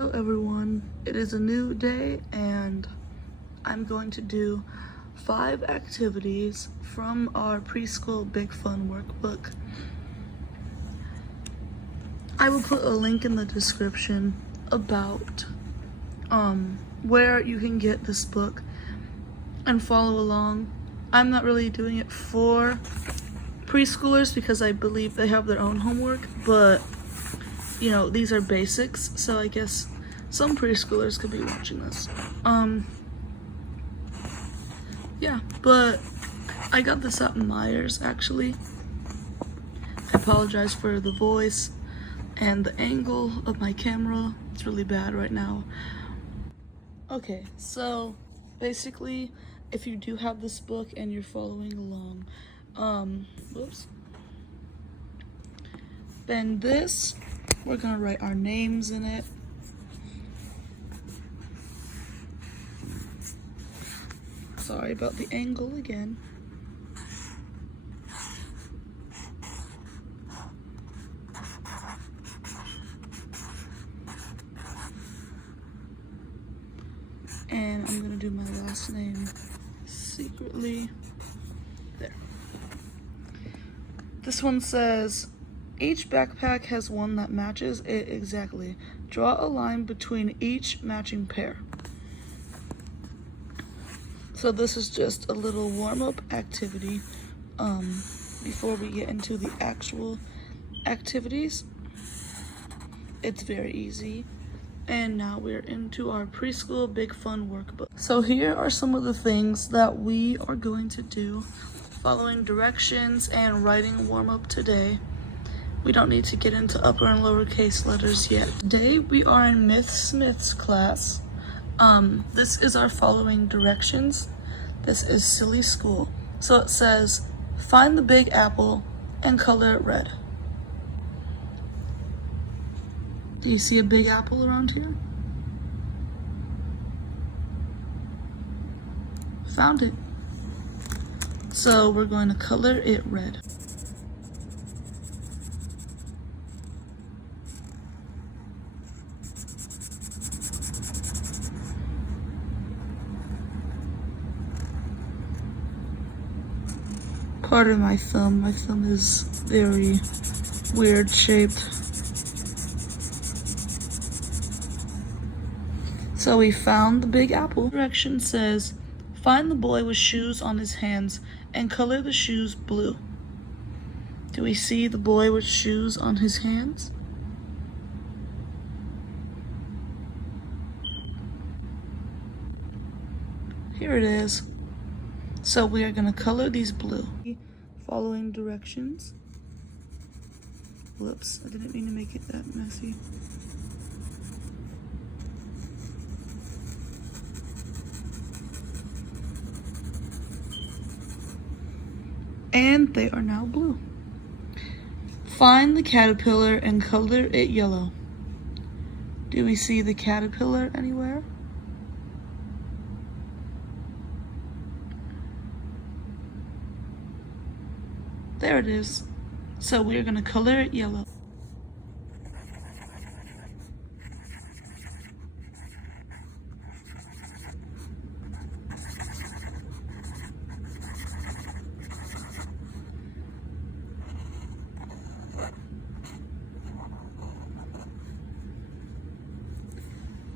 Hello everyone, it is a new day and I'm going to do 5 activities from our preschool Big Fun workbook. I will put a link in the description about where you can get this book and follow along. I'm not really doing it for preschoolers because I believe they have their own homework, but you know, these are basics, so I guess some preschoolers could be watching this. Yeah, but I got this at Meijers, actually. I apologize for the voice and the angle of my camera. It's really bad right now. Okay, so basically, if you do have this book and you're following along, then this, we're gonna write our names in it. Sorry about the angle again. And I'm gonna do my last name secretly. There. This one says, each backpack has one that matches it exactly. Draw a line between each matching pair. So this is just a little warm-up activity before we get into the actual activities. It's very easy. And now we're into our preschool Big Fun workbook. So here are some of the things that we are going to do following directions and writing warm-up today. We don't need to get into upper and lowercase letters yet. Today we are in Miss Smith's class. This is our following directions. This is Silly School. So it says, find the big apple and color it red. Do you see a big apple around here? Found it. So we're going to color it red. Pardon my thumb. My thumb is very weird shaped. So we found the big apple. Direction says, find the boy with shoes on his hands and color the shoes blue. Do we see the boy with shoes on his hands? Here it is. So we are gonna color these blue. Following directions. Whoops, I didn't mean to make it that messy. And they are now blue. Find the caterpillar and color it yellow. Do we see the caterpillar anywhere? There it is. So we're gonna color it yellow.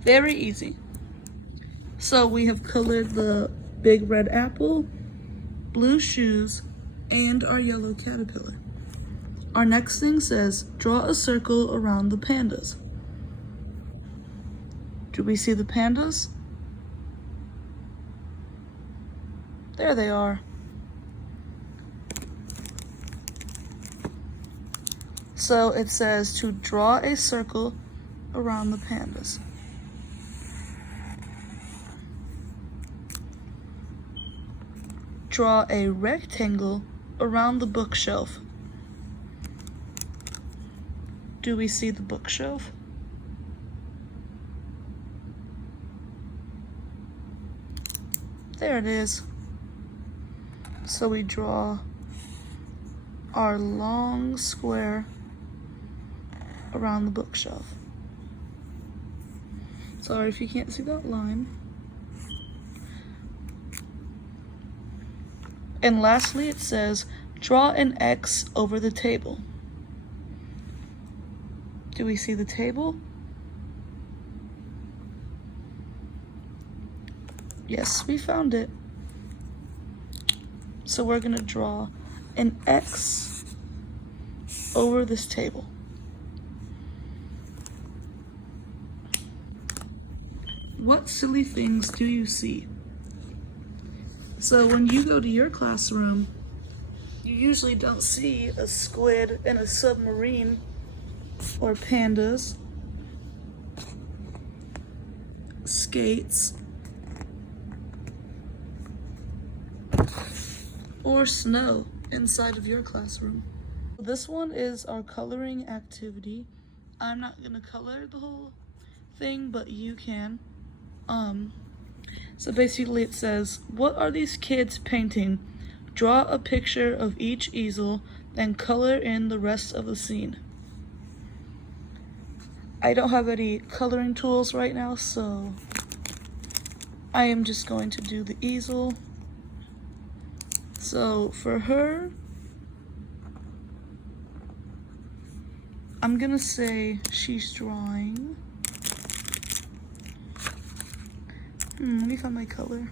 Very easy. So we have colored the big red apple, blue shoes, and our yellow caterpillar. Our next thing says, draw a circle around the pandas. Do we see the pandas? There they are. So it says to draw a circle around the pandas. Draw a rectangle around the bookshelf. Do we see the bookshelf? There it is. So we draw our long square around the bookshelf. Sorry if you can't see that line. And lastly, it says, draw an X over the table. Do we see the table? Yes, we found it. So we're gonna draw an X over this table. What silly things do you see? So when you go to your classroom, you usually don't see a squid and a submarine or pandas, skates, or snow inside of your classroom. This one is our coloring activity. I'm not gonna color the whole thing, but you can. So basically it says, what are these kids painting? Draw a picture of each easel, then color in the rest of the scene. I don't have any coloring tools right now, so I am just going to do the easel. So for her, I'm gonna say she's drawing. Let me find my color.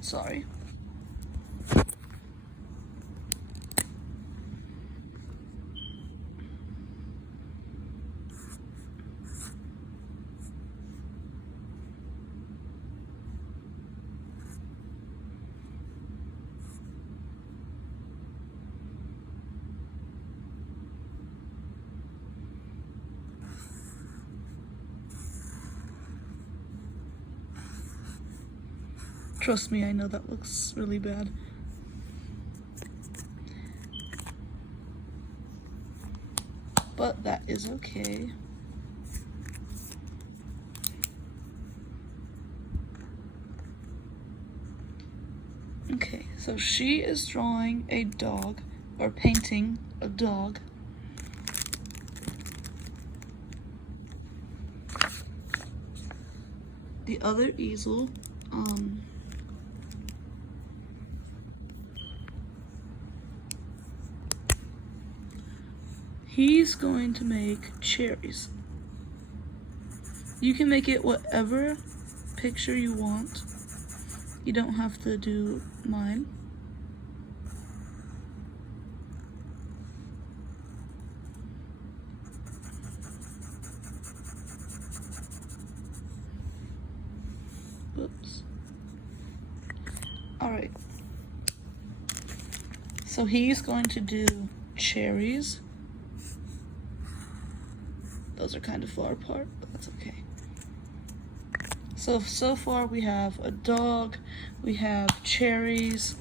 Sorry. Trust me, I know that looks really bad. But that is okay. Okay, so she is drawing a dog, or painting a dog. The other easel, he's going to make cherries. You can make it whatever picture you want. You don't have to do mine. Oops. All right. So he's going to do cherries. Those are kind of far apart, but that's okay. So far we have a dog, we have cherries,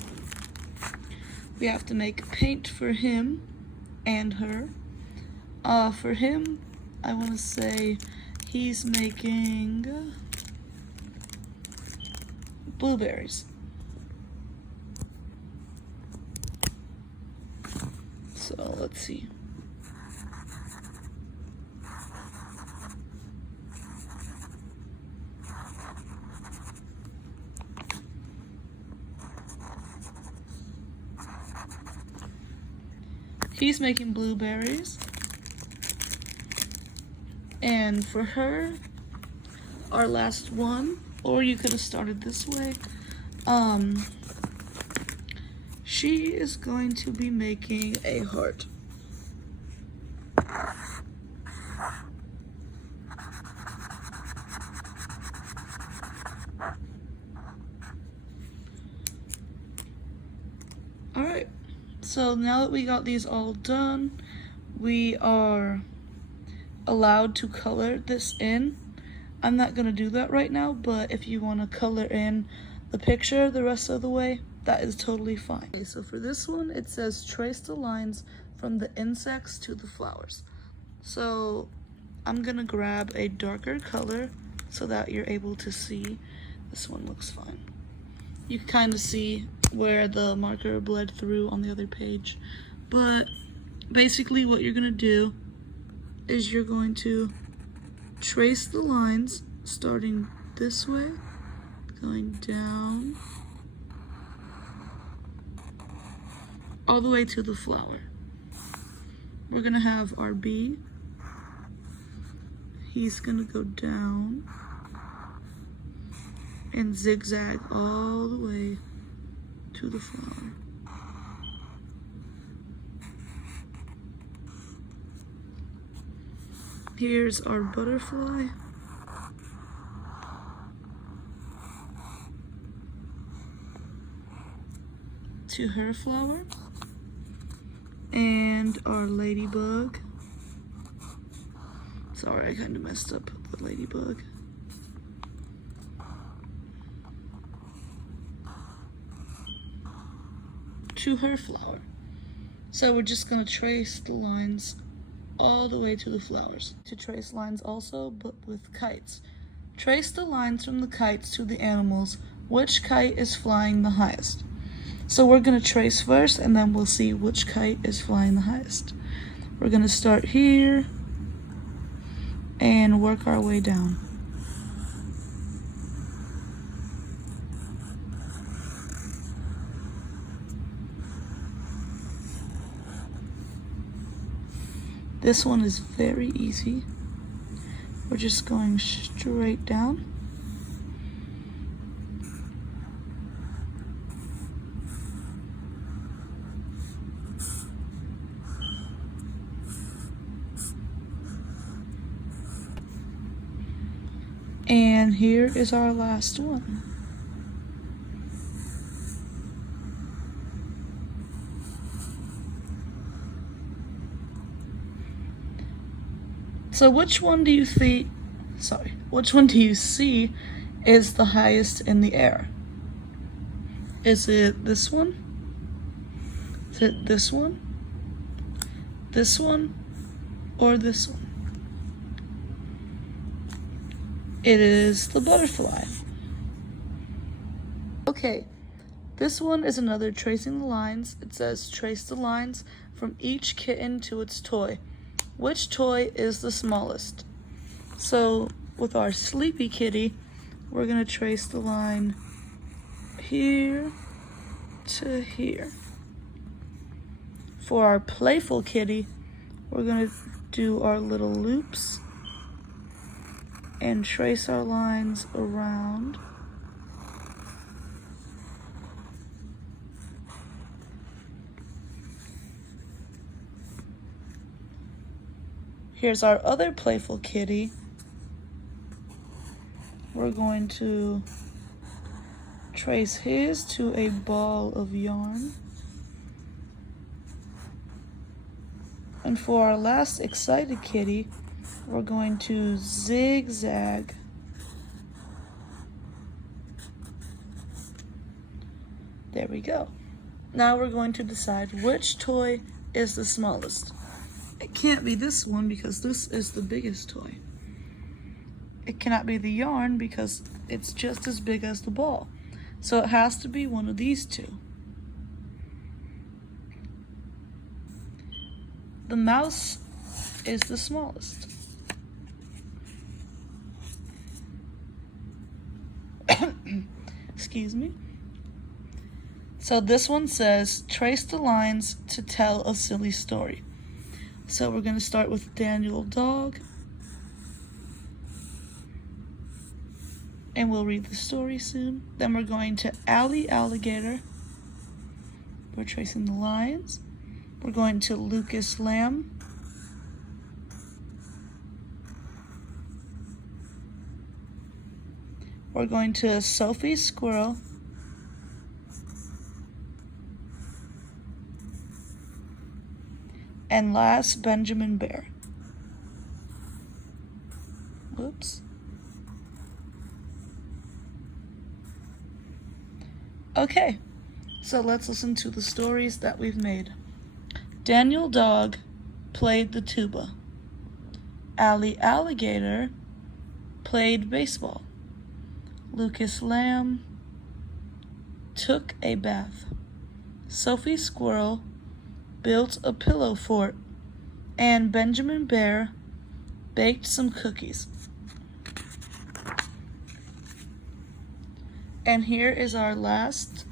we have to make paint for him and her. For him, I want to say he's making blueberries. So let's see. He's making blueberries. And for her, our last one, or you could have started this way, she is going to be making a heart. Alright, so now that we got these all done, we are allowed to color this in. I'm not going to do that right now, but if you want to color in the picture the rest of the way, that is totally fine. Okay, so for this one, it says trace the lines from the insects to the flowers. So I'm going to grab a darker color so that you're able to see. This one looks fine. You can kind of see where the marker bled through on the other page. But basically what you're going to do is you're going to trace the lines starting this way, going down, all the way to the flower. We're gonna have our bee. He's gonna go down and zigzag all the way to the flower. Here's our butterfly. To her flower. And our ladybug. Sorry, I kind of messed up the ladybug. To her flower. So we're just gonna trace the lines all the way to the flowers. To trace lines also, but with kites. Trace the lines from the kites to the animals. Which kite is flying the highest? So we're gonna trace first, and then we'll see which kite is flying the highest. We're gonna start here and work our way down. This one is very easy. We're just going straight down. And here is our last one. So which one do you see is the highest in the air? Is it this one? Is it this one? This one? Or this one? It is the butterfly. Okay, this one is another tracing the lines. It says trace the lines from each kitten to its toy. Which toy is the smallest? So with our sleepy kitty, we're gonna trace the line here to here. For our playful kitty, we're gonna do our little loops and trace our lines around. Here's our other playful kitty. We're going to trace his to a ball of yarn. And for our last excited kitty, we're going to zigzag there we go. Now we're going to decide which toy is the smallest. It can't be this one because this is the biggest toy. It cannot be the yarn because it's just as big as the ball. So it has to be one of these two. The mouse is the smallest. Excuse me. So this one says, trace the lines to tell a silly story. So we're going to start with Daniel Dog. And we'll read the story soon. Then we're going to Allie Alligator. We're tracing the lines. We're going to Lucas Lamb. We're going to Sophie Squirrel. And last, Benjamin Bear. Whoops. Okay, so let's listen to the stories that we've made. Daniel Dog played the tuba. Allie Alligator played baseball. Lucas Lamb took a bath. Sophie Squirrel built a pillow fort. And Benjamin Bear baked some cookies. And here is our last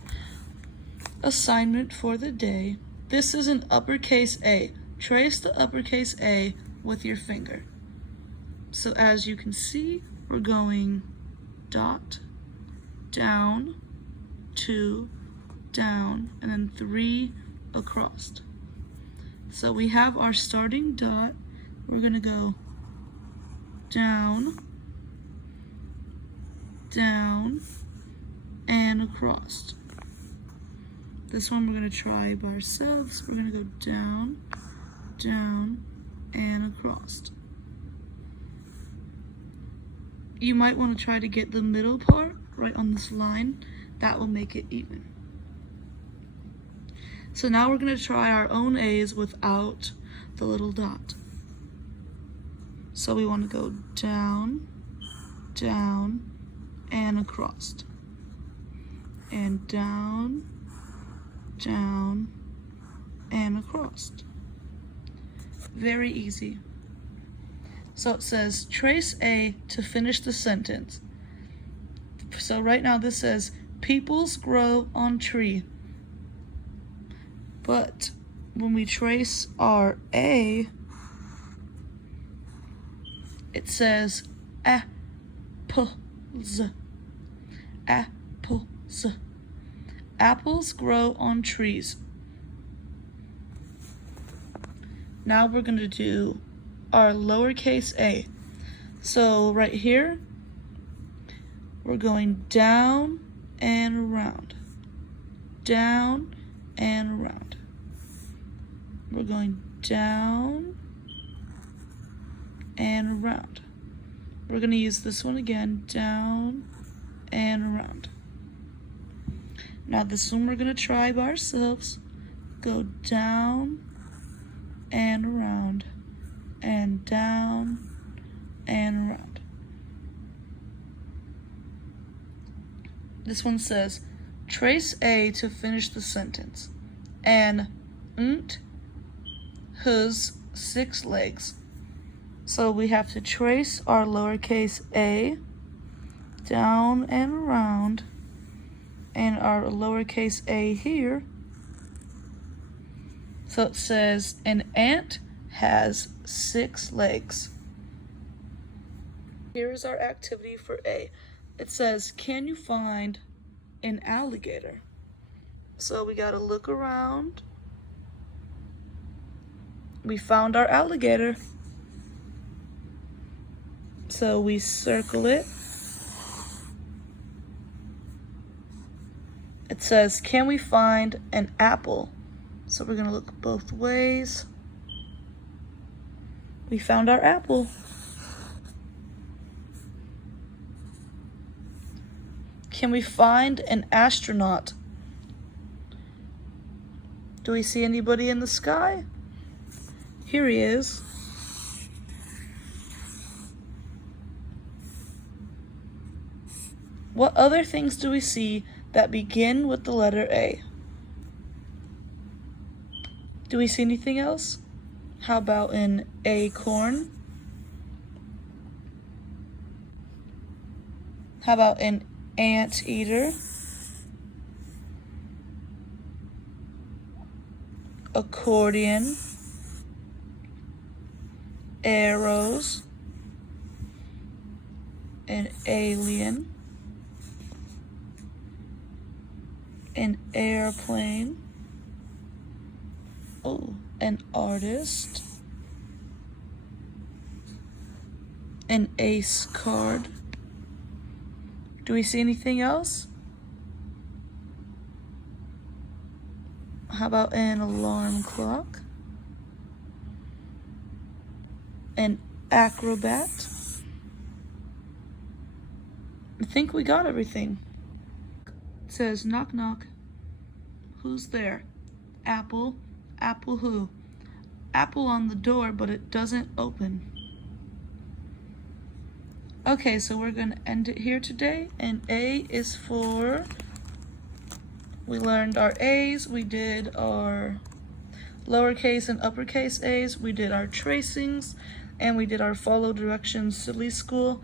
assignment for the day. This is an uppercase A. Trace the uppercase A with your finger. So as you can see, we're going dot, down, 2, down, and then 3 across. So we have our starting dot. We're going to go down, down, and across. This one we're going to try by ourselves. We're going to go down, down, and across. You might want to try to get the middle part right on this line. That will make it even. So now we're going to try our own A's without the little dot. So we want to go down, down, and across. And down, down, and across. Very easy. So it says, trace A to finish the sentence. So right now this says, peoples grow on tree. But when we trace our A, it says apples. Apples. Apples grow on trees. Now we're going to do our lowercase a. So right here, we're going down and around. Down and around. We're going down and around. We're going to use this one again, down and around. Now this one we're going to try by ourselves. Go down and around, and down and around. This one says, trace A to finish the sentence. An ant has 6 legs. So we have to trace our lowercase a down and around, and our lowercase a here. So it says, an ant has 6 legs. Here's our activity for A. It says, can you find an alligator? So we gotta look around. We found our alligator. So we circle it. It says, can we find an apple? So we're gonna look both ways. We found our apple. Can we find an astronaut? Do we see anybody in the sky? Here he is. What other things do we see that begin with the letter A? Do we see anything else? How about an acorn? How about an anteater? Accordion? Arrows? An alien? An airplane? Oh, an artist? An ace card? Do we see anything else? How about an alarm clock? An acrobat? I think we got everything. It says, knock knock. Who's there? Apple. Apple who? Apple on the door, but it doesn't open. Okay, so we're going to end it here today. And A is for, we learned our A's, we did our lowercase and uppercase A's, we did our tracings, and we did our follow directions silly school.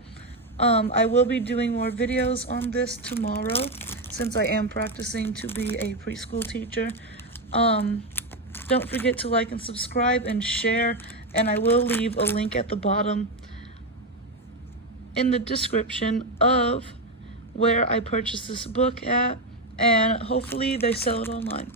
I will be doing more videos on this tomorrow since I am practicing to be a preschool teacher. Don't forget to like and subscribe and share, and I will leave a link at the bottom in the description of where I purchased this book at, and hopefully they sell it online.